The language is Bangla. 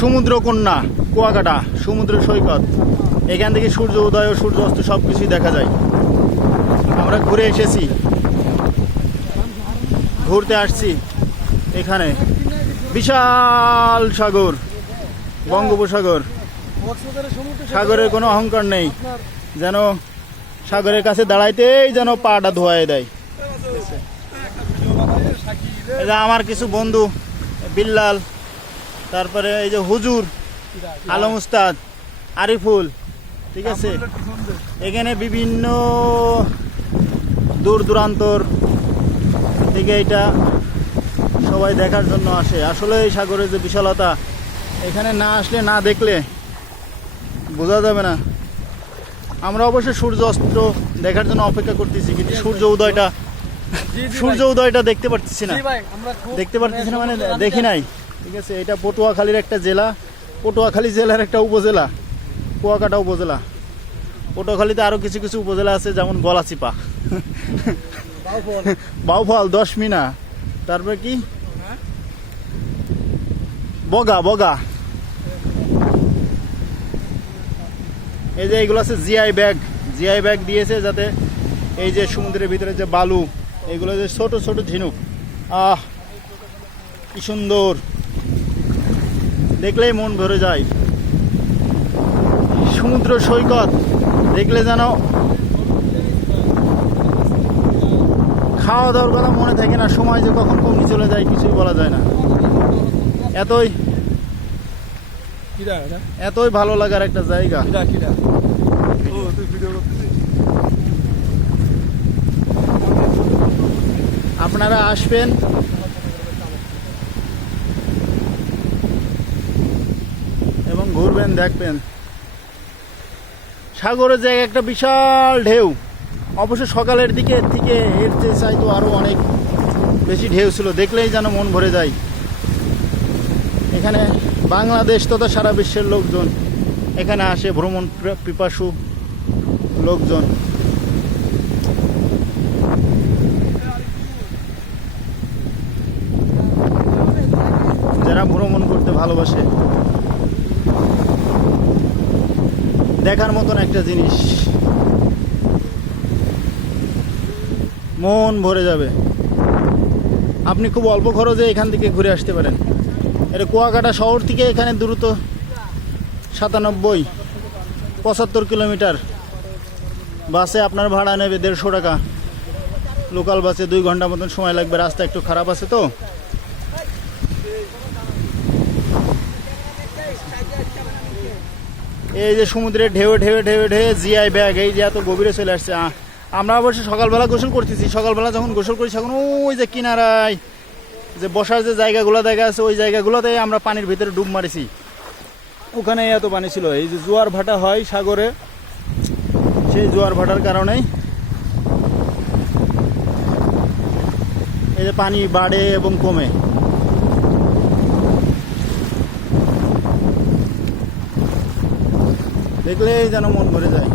সমুদ্রকন্যা কুয়াকাটা সমুদ্র সৈকত। এখান থেকে সূর্য উদয় ও সূর্য অস্ত সব কিছুই দেখা যায়। আমরা ঘুরে এসেছি, ঘুরতে আসছি। এখানে বিশাল সাগর, বঙ্গোপসাগর। সাগরের কোনো অহংকার নেই, যেন সাগরের কাছে দাঁড়াইতেই যেন পাটা ধোয়ায় দেয়। এই যে আমার কিছু বন্ধু, বিল্লাল, তারপরে এই যে হুজুর, আলম উস্তাদ, আরিফুল, ঠিক আছে। এখানে বিভিন্ন দূর দূরান্তর থেকে এটা সবাই দেখার জন্য আসে। আসলে এই সাগরের যে বিশালতা, এখানে না আসলে, না দেখলে বোঝা যাবে না। আমরা অবশ্যই সূর্য অস্ত দেখার জন্য অপেক্ষা করতেছি, কিন্তু সূর্য উদয়টা দেখতে পারতেছি না। মানে দেখি নাই, ঠিক আছে। এটা পটুয়াখালীর একটা জেলা, পটুয়াখালী জেলার একটা উপজেলা, কুয়াকাটা উপজেলা। পটুয়াখালীতে আরো কিছু কিছু উপজেলা আছে, যেমন গলাচিপা, বাউফল, 10 মিনা, তারপরে কি বগা। এই যে এইগুলো আছে জিআই ব্যাগ দিয়েছে, যাতে এই যে সমুদ্রের ভিতরে যে বালু, এগুলো যে ছোট ছোট ঝিনুক, কি সুন্দর, দেখলেই মন ভরে যায়। সমুদ্র সৈকত দেখলে যেন খাওয়া দাওয়ার কথা মনে থাকে না, সময় যে কখন কমনি চলে যায় কিছুই বলা যায় না। এতই ভালো লাগার একটা জায়গা। আপনারা আসবেন, এবং ঘুরবেন, দেখবেন। সাগরের জায়গা একটা বিশাল ঢেউ। অবশ্য সকালের দিকে এর থেকে এর যে চাইতো আরো অনেক বেশি ঢেউ ছিল, দেখলেই যেন মন ভরে যায়। এখানে বাংলাদেশ তথা সারা বিশ্বের লোকজন এখানে আসে, ভ্রমণ পিপাসু লোকজন। যারা ভ্রমণ করতে ভালোবাসে, দেখার মতন একটা জিনিস, মন ভরে যাবে। আপনি খুব অল্প খরচে এখান থেকে ঘুরে আসতে পারেন। এটা কুয়াকাটা শহর থেকে এখানে দূরত্ব 75 কিলোমিটার। বাসে আপনার ভাড়া নেবে 150 টাকা, লোকাল বাসে 2 ঘন্টা মতন সময় লাগবে। রাস্তা একটু খারাপ আছে তো। এই যে সমুদ্রের ঢেউ জিআই ব্যাগ, এই যে এত গভীরে চলে আসছে। আমরা অবশ্য সকালবেলা গোসল করতেছি। সকালবেলা যখন গোসল করি, তখন ওই যে কিনারায় যে বসার যে জায়গাগুলো দেখা আছে, ওই জায়গাগুলোতে আমরা পানির ভিতরে ডুব মারিছি। ওখানে এত পানি ছিল। এই যে জোয়ার ভাটা হয় সাগরে, সেই জোয়ার ভাটার কারণেই এই যে পানি বাড়ে এবং কমে। দেখলেই যেন মন ভরে যায়।